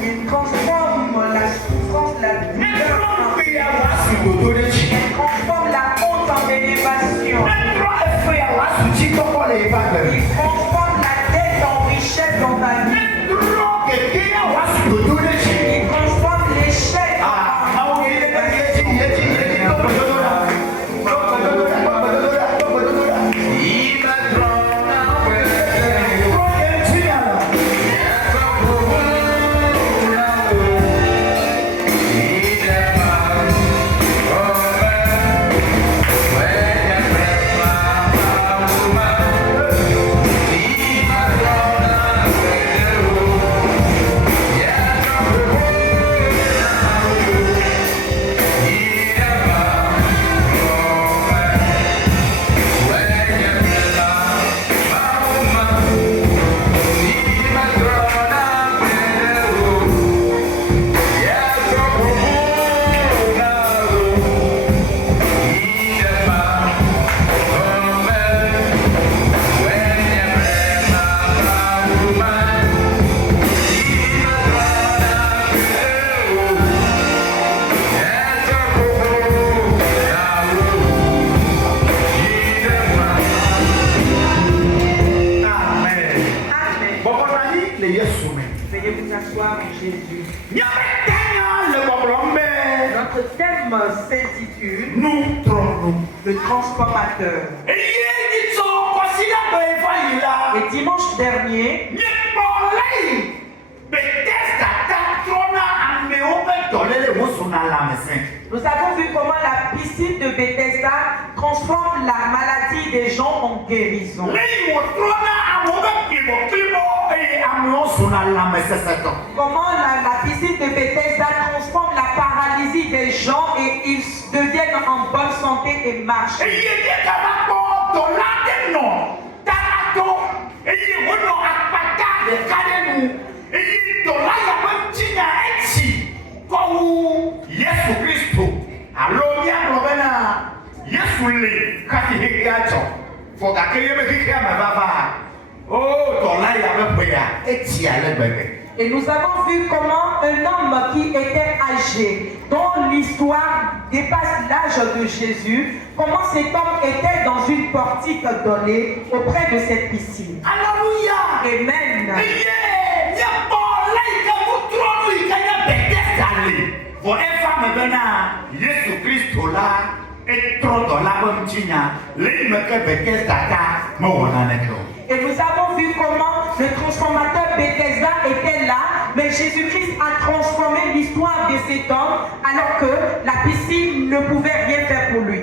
Il transforme la souffrance, la douleur en il transforme la honte en élévation. Il transforme la dette en richesse dans ta vie. Il transforme l'échec en Notre thème s'intitule Le transformateur. Et dimanche dernier, nous avons vu comment la piscine de Bethesda transforme la maladie des gens en guérison. Comment la piscine de Bethesda transforme la paralysie des gens et ils deviennent en bonne santé et marchent. Et nous avons vu comment un homme qui était âgé, dont l'histoire dépasse l'âge de Jésus, comment cet homme était dans une portique donnée auprès de cette piscine. Alléluia. Amen. Et nous avons vu comment le transformateur Bethesda était là, mais Jésus-Christ a transformé l'histoire de cet homme alors que la piscine ne pouvait rien faire pour lui.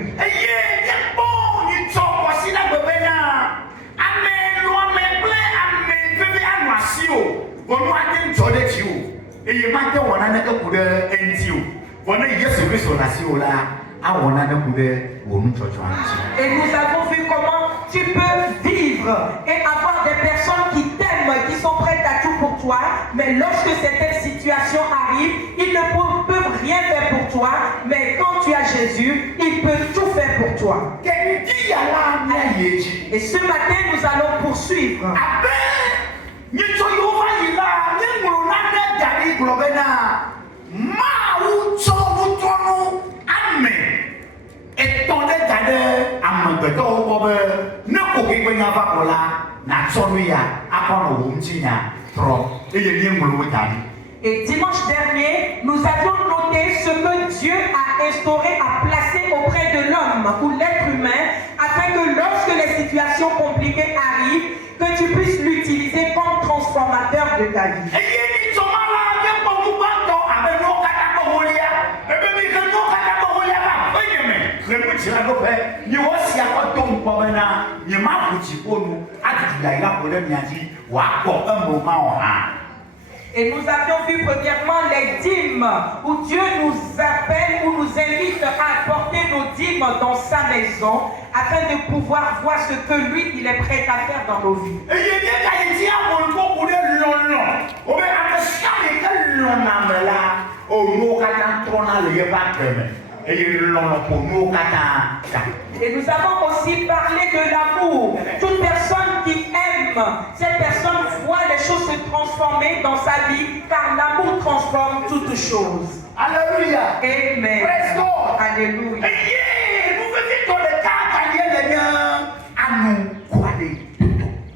Et nous avons vu comment tu peux vivre et avoir des personnes qui t'aiment, qui sont prêtes à tout pour toi, mais lorsque certaines situations arrivent, ils ne peuvent rien faire pour toi, mais quand tu as Jésus, il peut tout faire pour toi. Et ce matin, nous allons poursuivre. Et dimanche dernier, nous avions noté ce que Dieu a instauré, a placé auprès de l'homme ou l'être humain, afin que lorsque les situations compliquées arrivent, que tu puisses l'utiliser comme transformateur de ta vie. Et nous avions vu premièrement les dîmes, où Dieu nous appelle, ou nous invite à apporter nos dîmes dans sa maison, afin de pouvoir voir ce que lui, il est prêt à faire dans nos vies. Et nous avons aussi parlé de l'amour. Toute personne qui aime, cette personne voit les choses se transformer dans sa vie, car l'amour transforme toutes choses. Alléluia. Amen. Praise God. Alléluia.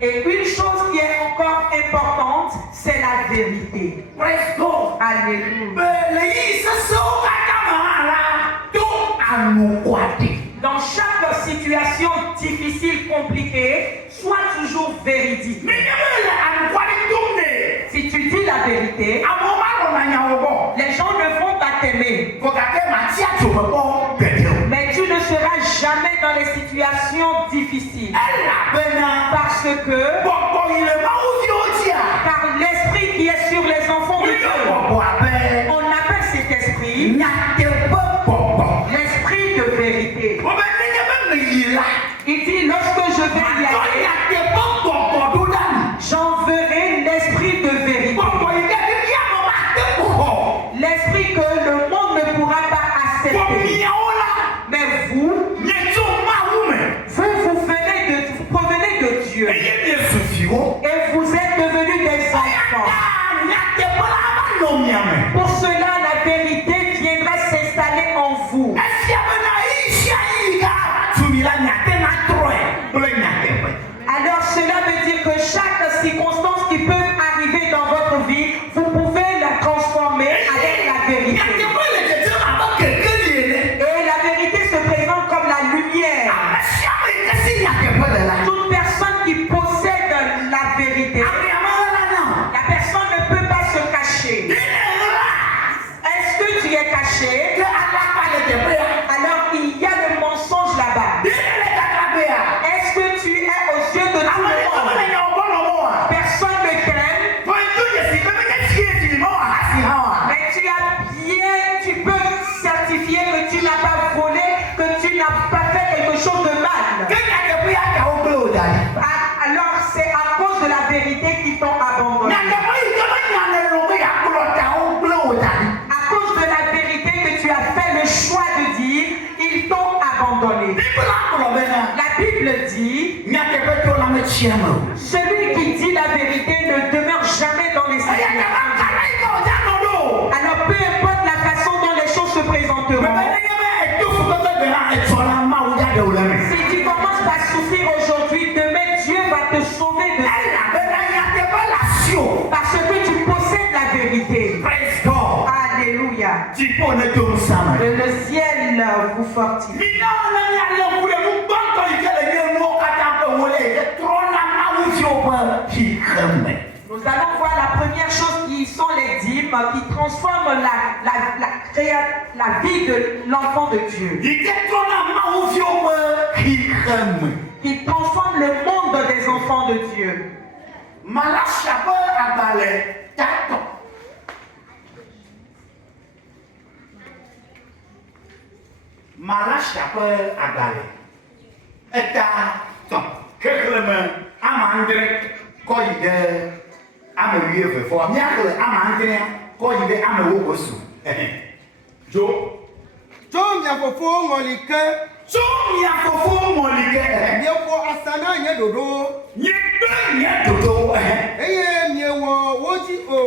Et une chose qui est encore importante, c'est la vérité. Praise God. Alléluia. Dans chaque situation difficile, compliquée, sois toujours véridique. Si tu dis la vérité, les gens ne vont pas t'aimer. Mais tu ne seras jamais dans les situations difficiles. Parce que, car l'esprit qui est sur les enfants de Dieu, on appelle cet esprit l'esprit de vérité. Il dit, lorsque je vais y aller, j'enverrai l'esprit de vérité. L'esprit que le monde ne pourra pas accepter. Mais vous provenez de Dieu. Et vous êtes devenus des enfants. Pour cela, la vérité viendra s'installer en vous. Alors cela veut dire que chaque circonstance qui peut arriver dans votre vie, vous pouvez la transformer avec la vérité. Et la vérité se présente comme la lumière. Toute personne qui possède la vérité, la personne ne peut pas se cacher. Est-ce que tu es caché? Alors il y a le mensonge là-bas. Est-ce que tu es aux yeux de tout le monde? Personne ne t'aime. Mais tu peux certifier que tu n'as pas volé, que tu n'as pas fait quelque chose de mal. Alors c'est à cause de la vérité qu'ils t'ont abandonné. À cause de la vérité que tu as fait le choix de dire, ils t'ont abandonné. La Bible dit, celui qui dit la vérité ne demeure jamais dans les situations. Alors peu importe la façon dont les choses se présenteront, si tu commences par souffrir aujourd'hui, demain Dieu va te sauver de ça. Parce que tu possèdes la vérité. Alléluia. Que le ciel vous fortifie. Nous allons voir la première chose qui sont les dîmes qui transforment la vie de l'enfant de Dieu. Qui transforme le monde des enfants de Dieu. Kekleme amandre koide ame wieve fo miakle amandre koide ame wokosu. Jo mia fofo ngolike. So mia fofo ngolike. Mia fo asana nye dodo. Nye dodo. Eye mie wo woji o.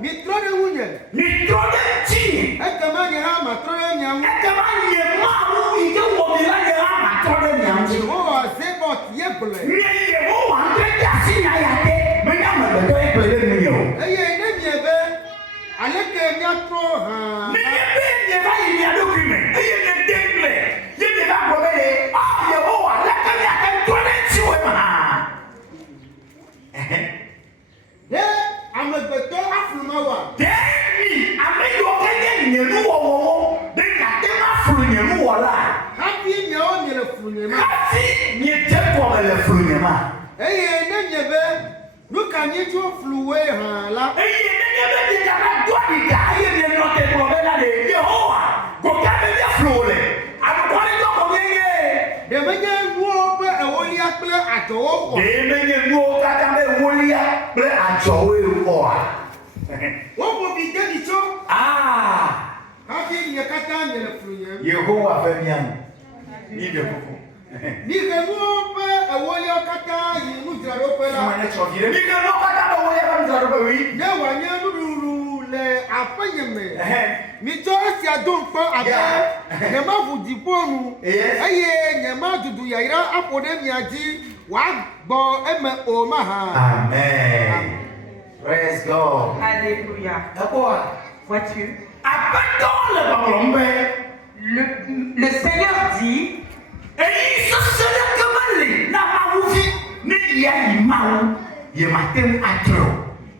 Mi trode wunye. Mi trode chi. Ekama nye ha ma trode nyam. Ekama nye ma wu ike wo mi la nye ha ma trode nyam chi. Wo zebot yeble. Nye wo ante kasi na ya te. Me nya me beto eble mi yo. Eye ne mie be. Aleke mia tro ha. Me nye be nye ba yi mia document. Eye ne dengle. Ye ne ba ko be de. Ah ye wo aleke mia ke trode chi we ma. De amegbeto aflumawa. Demi ame yo ke nye nu wo de ka te ma flu nye nu wo la. Happy nye o nye le flunyema. Kasi nye te ko me le flu nye ma. Eye ne mie be. Nuka nye tu fluwe ha la. Eye ne be di ka na do di ka. Eye ne no te ko be la de Yehowa. Ko ka be ya flu le. Adu ko ni to ko ye. De menye nuo be ewoli akple atowo. De menye nuo ka ta be wolia ple ajowe o a. Wo bo bi de di cho. Ah. Happy nye kata nye le flunyema. Yehowa fe miam. Ni de koko. Ni ke nuo be ewoli akata yi nujrado pe la. Mane chofire. Ni ke no ka ta be wolia ba nzaro be wi. Ne wanye nururu le afanyeme. Mi to esi adon po ade. Ne ma vudi ponu. Eye ne ma dudu yaira apode mi aji wa gbo eme o ma ha. Amen. Praise God. Alléluia. D'accord. Vois-tu? Le Seigneur dit,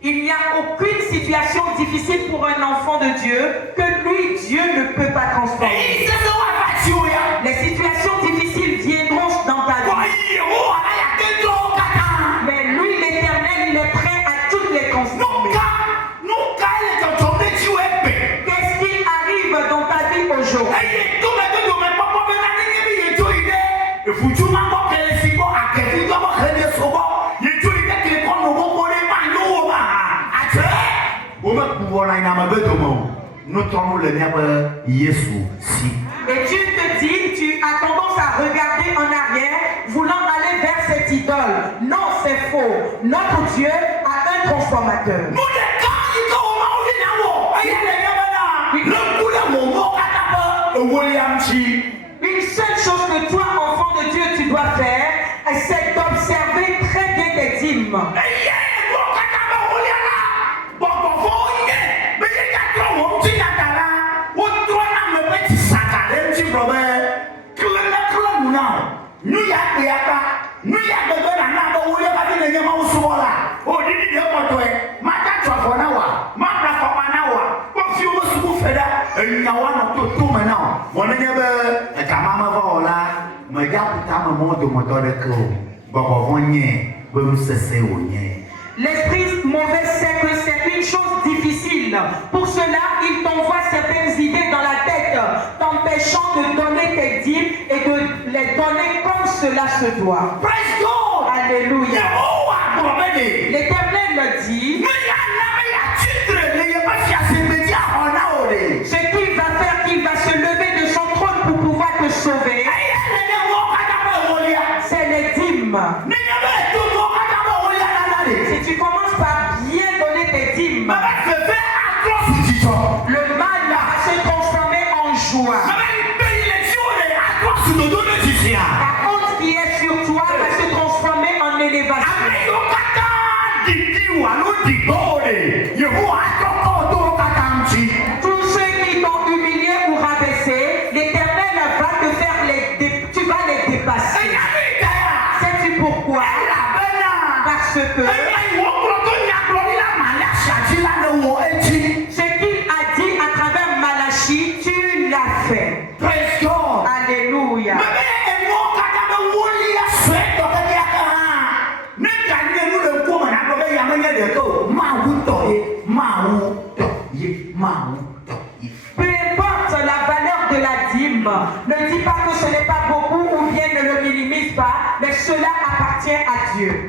il n'y a aucune situation difficile pour un enfant de Dieu que lui, Dieu ne peut pas transformer. Les situations difficiles viendront dans ta vie. Mais lui, l'Éternel, il est prêt à toutes les transformer. Qu'est-ce qui arrive dans ta vie aujourd'hui? Et tu te dis, tu as tendance à regarder en arrière, voulant aller vers cette idole. Non, c'est faux. Notre Dieu a un transformateur. Une seule chose que toi, enfant de Dieu, tu dois faire, c'est d'observer très bien tes dîmes. L'esprit mauvais sait que c'est une chose difficile. Pour cela, il t'envoie certaines idées dans la tête, t'empêchant de donner tes dîmes et de les donner comme cela se doit. Praise God. Alléluia. L'Éternel le dit. Ce qu'il va faire, qu'il va se lever de son trône pour pouvoir te sauver. C'est les dîmes. Si tu commences par bien donner tes dîmes, le mal va se transformer en joie. La honte qui est sur toi va se transformer en élévation. Tous ceux qui t'ont humilié ou rabaissé, l'Éternel va te faire tu vas les dépasser. Sais-tu pourquoi? Parce que ce qu'il a dit à travers Malachie, tu l'as fait. Praise God. Alléluia. Peu importe la valeur de la dîme, ne dis pas que ce n'est pas beaucoup ou bien ne le minimise mais cela appartient à Dieu.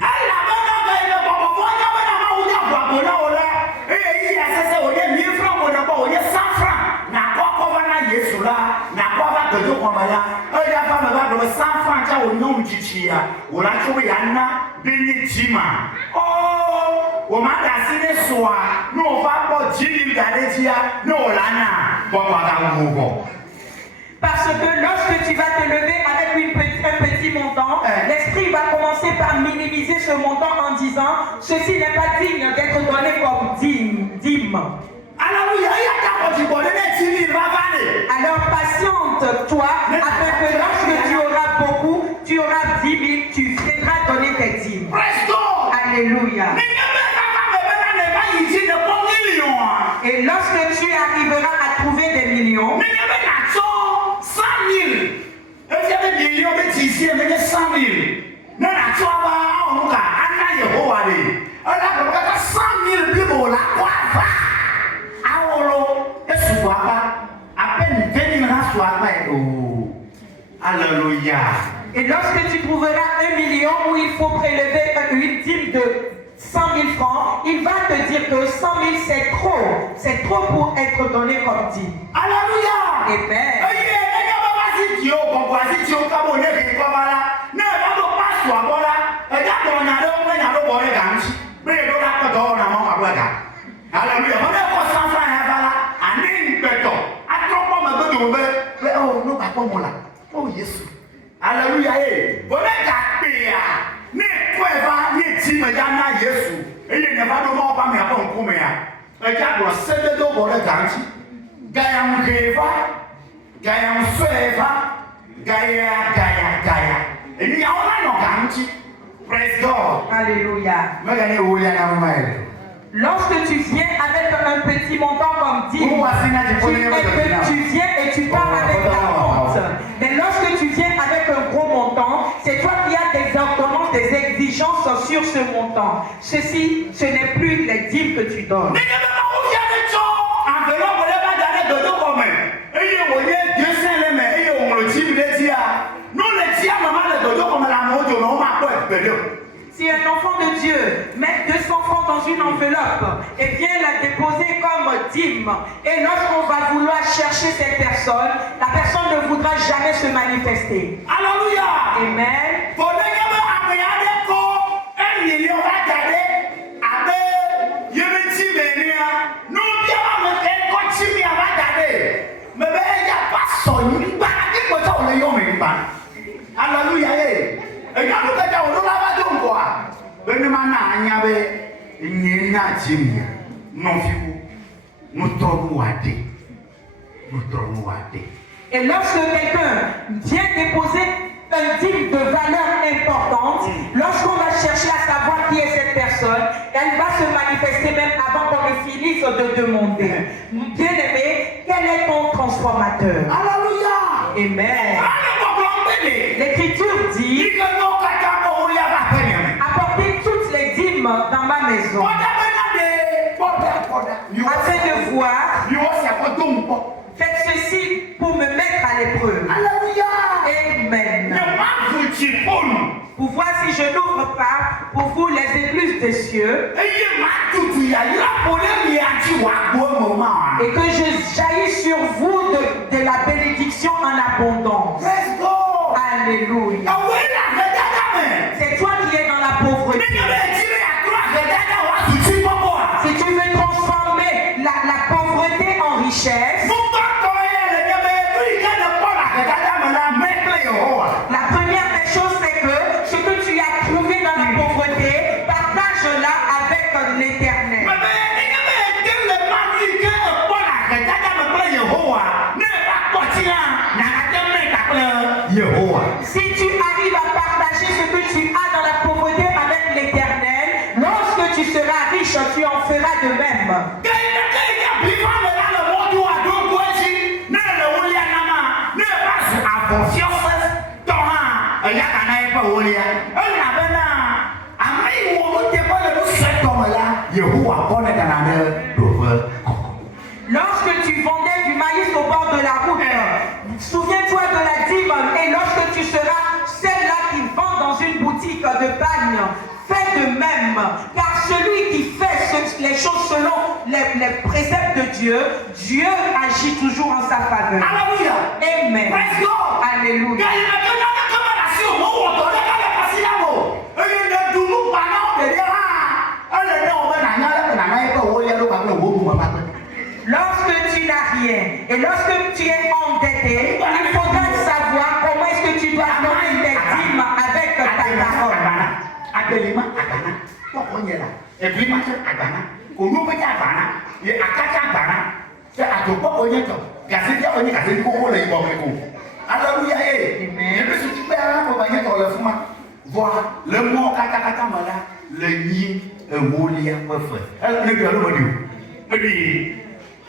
Parce que lorsque tu vas te lever avec un petit montant, l'esprit va commencer par minimiser ce montant en disant ceci n'est pas digne d'être donné comme dîme. Alors patiente-toi afin que lorsque tu auras beaucoup, tu auras 10 000, tu viendras donner tes dîmes. Alléluia. Et lorsque tu arriveras à trouver des millions, Alléluia. Et lorsque tu trouveras 1 million où il faut prélever une dîme de 100 000 francs, il va te dire que 100 000 c'est trop. C'est trop pour être donné comme dîme. Alléluia. Amen. Oh yes. Alléluia. Vous êtes à ne quoi va ni time yana Yesu. Et il ne va pas me apprendre comme ça. Et quand vous savez de vous le garanti. Gaïa mkeva, gaïa msweva, gaïa. Et il y a un garanti. Praise God. Alléluia. Magane ouya na mamae. Lorsque tu viens avec un petit montant comme dîme, tu viens et tu pars avec la honte. Mais lorsque tu viens avec un gros montant, c'est toi qui as des ordonnances, des exigences sur ce montant. Ceci, ce n'est plus les dîmes que tu donnes. Si un enfant de Dieu met 200 francs dans une enveloppe et vient la déposer comme dîme, et lorsqu'on va vouloir chercher cette personne, la personne ne voudra jamais se manifester. Alléluia. Amen. Alléluia. Et quand nous avons nous l'avons dit quoi? Ben mana anyabe nyina jimia non fiku nous trouvons wade. Et lorsque quelqu'un vient déposer un dîme de valeur importante, lorsqu'on va chercher à savoir qui est cette personne, elle va se manifester même avant qu'on ne finisse de demander. Bien-aimé, quel est ton transformateur? Alléluia. Amen. L'Écriture dit apportez toutes les dîmes dans ma maison afin de voir. Faites ceci pour me mettre à l'épreuve. Amen. Pour voir si je n'ouvre pas pour vous les écluses des cieux et que je jaillis sur vous de la bénédiction en abondance. Alléluia. C'est toi qui es dans la pauvreté. Si tu veux transformer la pauvreté en richesse, la première des choses, c'est que ce que tu as trouvé dans la pauvreté, partage-la avec l'Éternel. Si tu arrives à partager ce que tu as dans la pauvreté avec l'Éternel, lorsque tu seras riche, tu en feras de même. Lorsque tu vendais du maïs au bord de la route, souviens-toi de la dîme, et lorsque tu seras celle-là qui vend dans de bagne, fais de même. Car celui qui fait les choses selon les préceptes de Dieu, Dieu agit toujours en sa faveur. Alléluia. Amen. Praise God. Alléluia. Lorsque tu n'as rien et lorsque tu es endetté, il faudra savoir comment est-ce que tu dois donner tes dîmes avec ta parole. Alléluia. Voilà, le mot kata mala, le nid, le molia, le feu. Le gars, le dieu.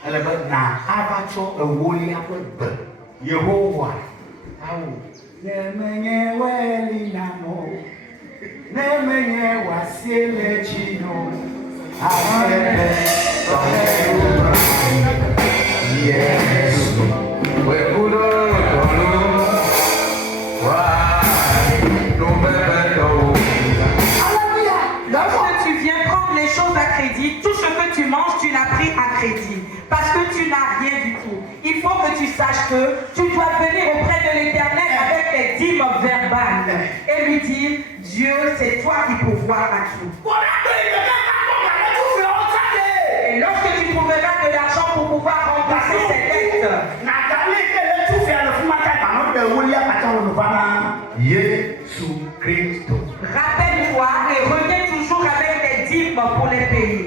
Elle est na avacho, le molia, le feu. Yehovah. Nemenye weli namo, nemenye wasile chino. Amepe, yes, we kudo kono. Lorsque tu viens prendre les choses à crédit, tout ce que tu manges, tu l'as pris à crédit. Parce que tu n'as rien du tout. Il faut que tu saches que tu dois venir auprès de l'Éternel avec tes dîmes verbales et lui dire, Dieu, c'est toi qui pourvois à tout. Et lorsque tu trouveras de l'argent pour pouvoir rembourser ces dettes, rappelle-toi et reviens toujours avec tes dîmes pour les payer.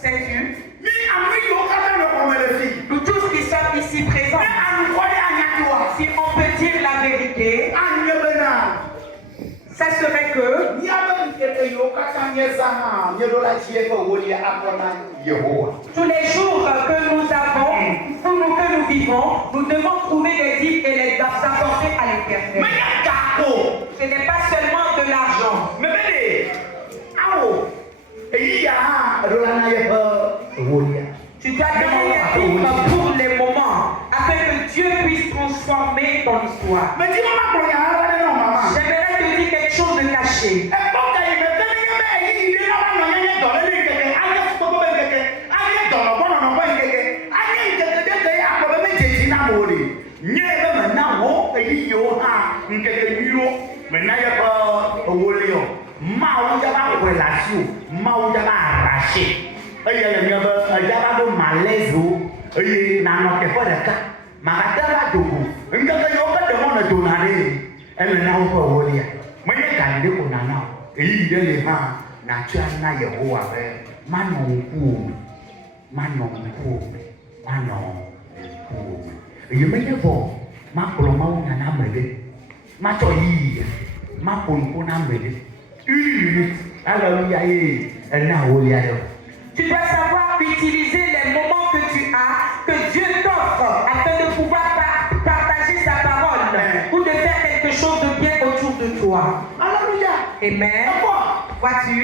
Sais-tu? Nous tous qui sommes ici présents, si on peut dire la vérité, ça serait que tous les jours que nous avons, que nous vivons, nous devons trouver les dîmes et les apporter à l'Éternel. Ce n'est pas seulement de l'argent. Tu dois donner les dîmes pour les moments, afin que Dieu puisse transformer ton histoire. J'aimerais te dire quelque chose de caché. Tu dois savoir utiliser les moments que tu as, que Dieu t'offre, afin de pouvoir partager sa parole ou de faire quelque chose de bien autour de toi. Alléluia. Amen. Vois-tu?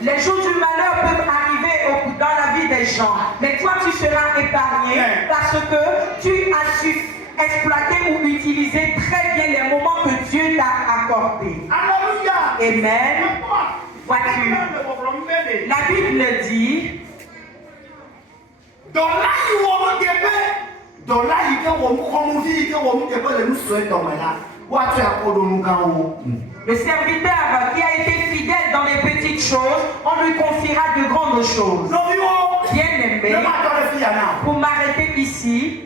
Les jours du malheur peuvent arriver dans la vie des gens, mais toi tu seras épargné parce que tu as su exploiter ou utiliser très bien les moments que Dieu t'a accordés. Alléluia. Amen. Vois-tu? La Bible dit, le serviteur qui a été fidèle dans les petites choses, on lui confiera de grandes choses. Bien aimé, pour m'arrêter ici,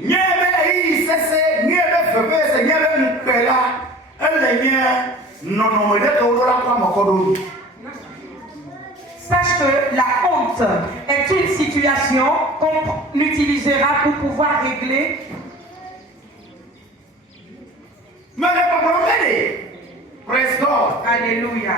Sache que la honte est une situation qu'on utilisera pour pouvoir régler. Praise God. Alléluia.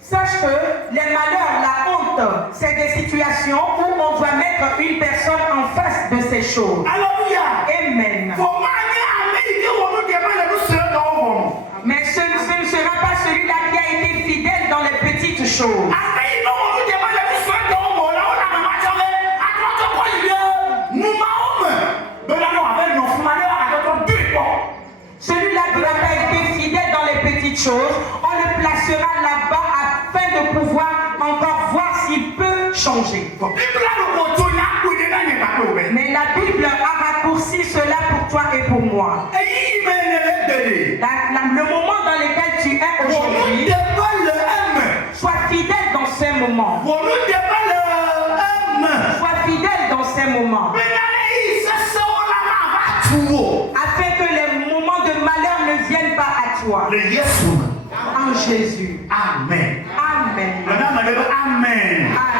Sache que les malheurs, la honte, c'est des situations où on doit mettre une personne en face de ces choses. Alléluia. Amen. Mais ce ne sera pas celui-là qui a été fidèle dans les petites choses. Celui-là qui n'a pas été fidèle dans les petites choses, on le placera là-bas afin de pouvoir encore voir s'il peut changer. Mais la Bible a raccourci cela pour toi et pour moi. Le moment dans lequel tu es aujourd'hui, sois fidèle dans ces moments. Sois fidèle dans ces moments. Afin que les moments de malheur ne viennent pas à toi. En Jésus. Amen. Amen. Amen. Amen.